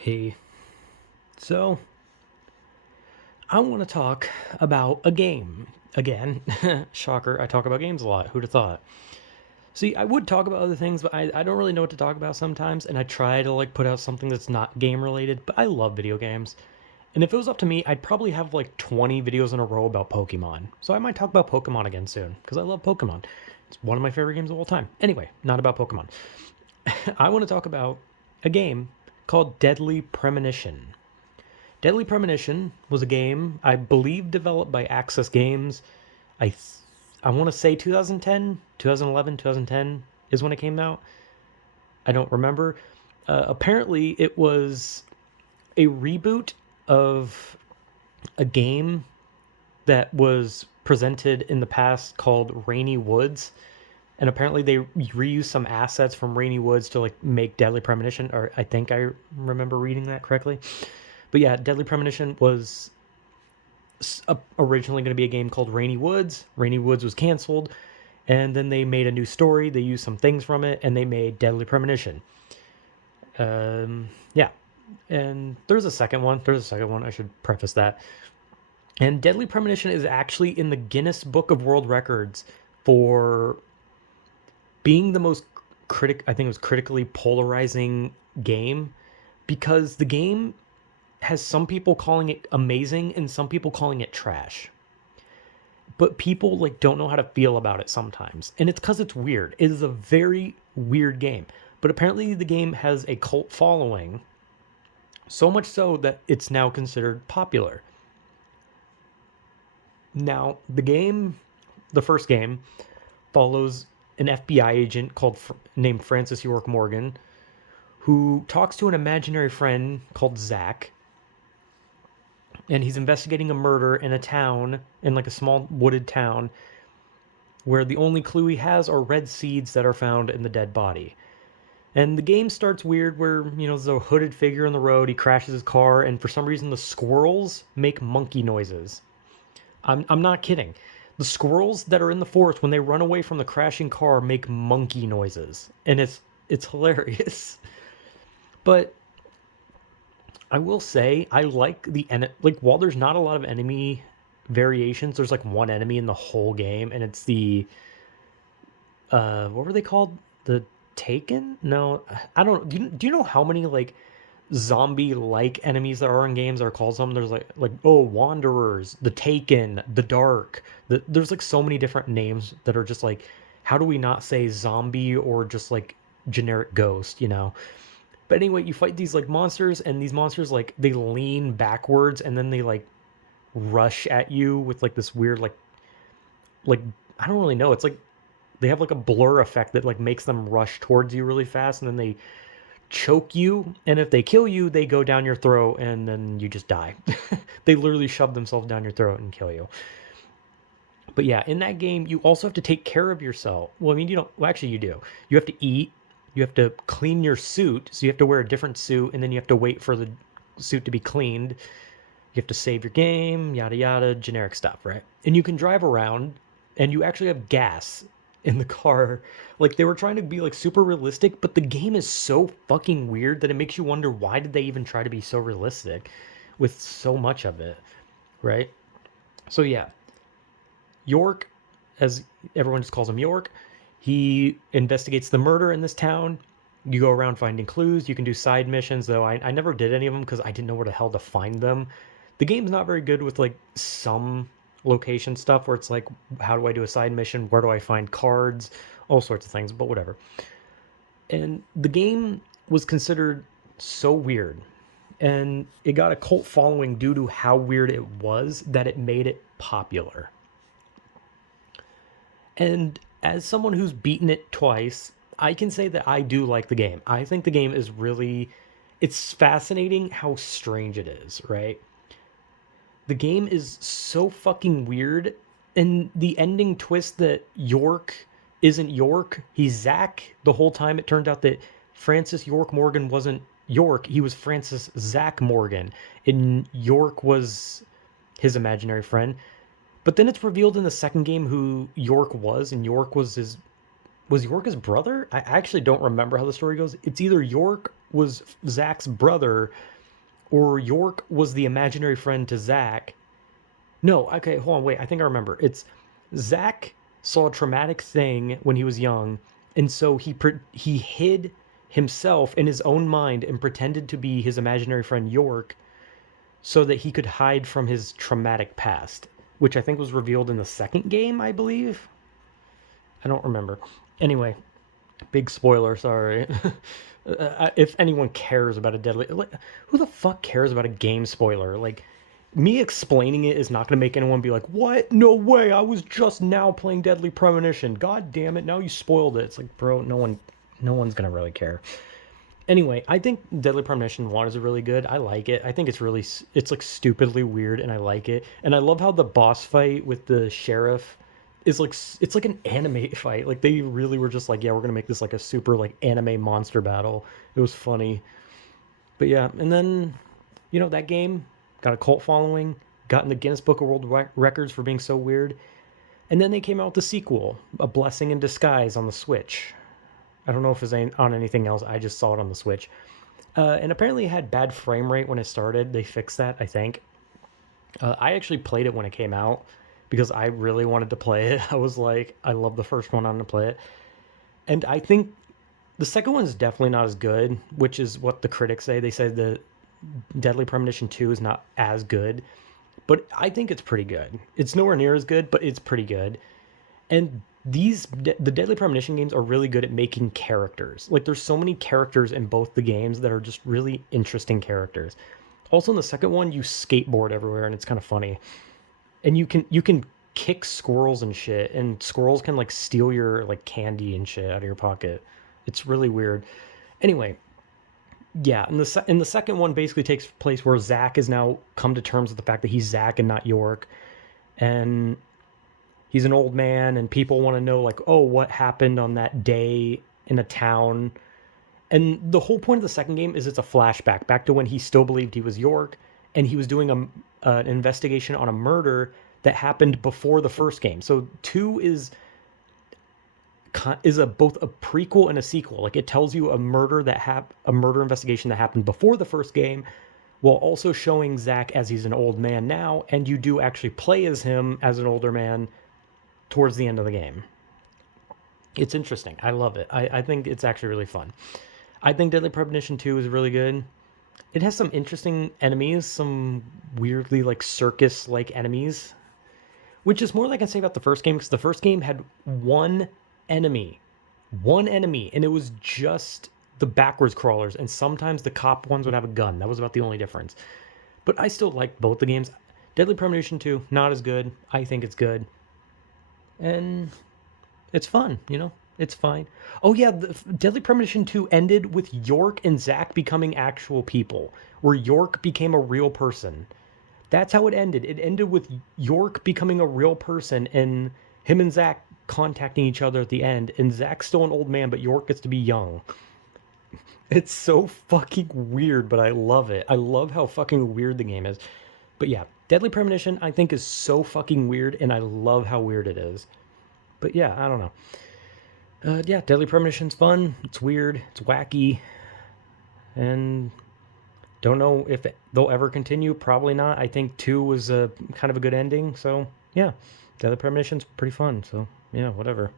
Hey, so I want to talk about a game. Again, shocker, I talk about games a lot. Who'd have thought? See, I would talk about other things, but I don't really know what to talk about sometimes, and I try to put out something that's not game related, but I love video games. And if it was up to me, I'd probably have 20 videos in a row about Pokemon. So I might talk about Pokemon again soon, because I love Pokemon. It's one of my favorite games of all time. Anyway, not about Pokemon. I want to talk about a game called Deadly Premonition. Deadly Premonition was a game I believe developed by Access Games. I th- I want to say 2010, 2011, 2010 is when it came out. I don't remember. Apparently, it was a reboot of a game that was presented in the past called Rainy Woods, and apparently they reused some assets from Rainy Woods to make Deadly Premonition. Or I think I remember reading that correctly. But yeah, Deadly Premonition was originally going to be a game called Rainy Woods. Rainy Woods was canceled, and then they made a new story. They used some things from it, and they made Deadly Premonition. Yeah, and there's a second one. There's a second one. I should preface that. And Deadly Premonition is actually in the Guinness Book of World Records for being the most I think it was critically polarizing game, because the game has some people calling it amazing and some people calling it trash. But people don't know how to feel about it sometimes. And it's cuz it's weird. It is a very weird game. But apparently the game has a cult following, so much so that it's now considered popular. Now, the first game follows an FBI agent named Francis York Morgan, who talks to an imaginary friend called Zach, and he's investigating a murder in a town, in a small wooded town, where the only clue he has are red seeds that are found in the dead body. And the game starts weird where, there's a hooded figure in the road, he crashes his car, and for some reason the squirrels make monkey noises. I'm not kidding. The squirrels that are in the forest, when they run away from the crashing car, make monkey noises. And it's hilarious. But I will say I like while there's not a lot of enemy variations, there's one enemy in the whole game, and it's the what were they called? The Taken? No, I don't. Do you know how many zombie enemies there are in games that are called something? There's Wanderers, the Taken, the Dark. There's so many different names that are just how do we not say zombie or just generic ghost? But anyway, you fight these monsters, and these monsters they lean backwards, and then they rush at you with this weird like I don't really know. It's they have a blur effect that makes them rush towards you really fast, and then they choke you, and if they kill you, they go down your throat, and then you just die. They literally shove themselves down your throat and kill you. But yeah, in that game, you also have to take care of yourself. Well, I mean, you don't. Well, actually, you do. You have to eat. You have to clean your suit, so you have to wear a different suit, and then you have to wait for the suit to be cleaned. You have to save your game, yada yada, generic stuff, right? And you can drive around, and you actually have gas in the car. They were trying to be super realistic, but the game is so fucking weird that it makes you wonder, why did they even try to be so realistic with so much of it, right? So yeah, York, as everyone just calls him York, he investigates the murder in this town. You go around finding clues. You can do side missions, though I never did any of them because I didn't know where the hell to find them. The game's not very good with some location stuff where it's how do I do a side mission? Where do I find cards? All sorts of things, but whatever. And the game was considered so weird, and it got a cult following due to how weird it was, that it made it popular. And as someone who's beaten it twice, I can say that I do like the game. I think the game is really, it's fascinating how strange it is, right? The game is so fucking weird, and the ending twist that York isn't York, he's Zach the whole time. It turned out that Francis York Morgan wasn't York, he was Francis Zach Morgan, and York was his imaginary friend. But then it's revealed in the second game who York was, and York was York his brother? I actually don't remember how the story goes. It's either York was Zach's brother, or York was the imaginary friend to Zach. No, okay, hold on, wait. I think I remember. It's Zach saw a traumatic thing when he was young, and so he hid himself in his own mind and pretended to be his imaginary friend York, so that he could hide from his traumatic past, which I think was revealed in the second game, I believe. I don't remember. Anyway, big spoiler. Sorry. If anyone cares about a deadly, like, who the fuck cares about a game spoiler? Like, me explaining it is not going to make anyone be like, "What? No way! I was just now playing Deadly Premonition. God damn it! Now you spoiled it." It's like, bro, no one's gonna really care. Anyway, I think Deadly Premonition 1 is really good. I like it. I think it's like stupidly weird, and I like it. And I love how the boss fight with the sheriff is like, it's like an anime fight. Like, they really were just like, yeah, we're gonna make this like a super like anime monster battle. It was funny. But yeah, and then, that game got a cult following, got in the Guinness Book of World Records for being so weird. And then they came out with the sequel, A Blessing in Disguise, on the Switch. I don't know if it's on anything else. I just saw it on the Switch. And apparently it had bad frame rate when it started. They fixed that, I think. I actually played it when it came out because I really wanted to play it. I was like, I love the first one, I'm going to play it. And I think the second one is definitely not as good, which is what the critics say. They said the Deadly Premonition 2 is not as good, but I think it's pretty good. It's nowhere near as good, but it's pretty good. And the Deadly Premonition games are really good at making characters. Like, there's so many characters in both the games that are just really interesting characters. Also, in the second one, you skateboard everywhere, and it's kind of funny. And you can kick squirrels and shit, and squirrels can like steal your like candy and shit out of your pocket. It's really weird. Anyway, yeah, in the second one basically takes place where Zach has now come to terms with the fact that he's Zach and not York, and he's an old man, and people want to know like, oh, what happened on that day in a town. And the whole point of the second game is it's a flashback back to when he still believed he was York, and he was doing an investigation on a murder that happened before the first game. So 2 is both a prequel and a sequel. Like, it tells you a murder investigation that happened before the first game, while also showing Zach as he's an old man now, and you do actually play as him as an older man towards the end of the game. It's interesting. I love it. I think it's actually really fun. I think Deadly Premonition 2 is really good. It has some interesting enemies, some weirdly like circus-like enemies, which is more than I can say about the first game, because the first game had enemy, one enemy, and it was just the backwards crawlers, and sometimes the cop ones would have a gun. That was about the only difference. But I still liked both the games. Deadly Premonition 2, not as good. I think it's good. And it's fun, It's fine. Oh yeah, the Deadly Premonition 2 ended with York and Zach becoming actual people, where York became a real person. That's how it ended. It ended with York becoming a real person and him and Zach contacting each other at the end, and Zach's still an old man, but York gets to be young. It's so fucking weird, but I love it. I love how fucking weird the game is. But yeah, Deadly Premonition I think is so fucking weird, and I love how weird it is. But yeah, I don't know. Yeah, Deadly Premonition's fun. It's weird. It's wacky. And don't know if they'll ever continue. Probably not. I think 2 was a kind of a good ending. So yeah, Deadly Premonition's pretty fun. So yeah, whatever.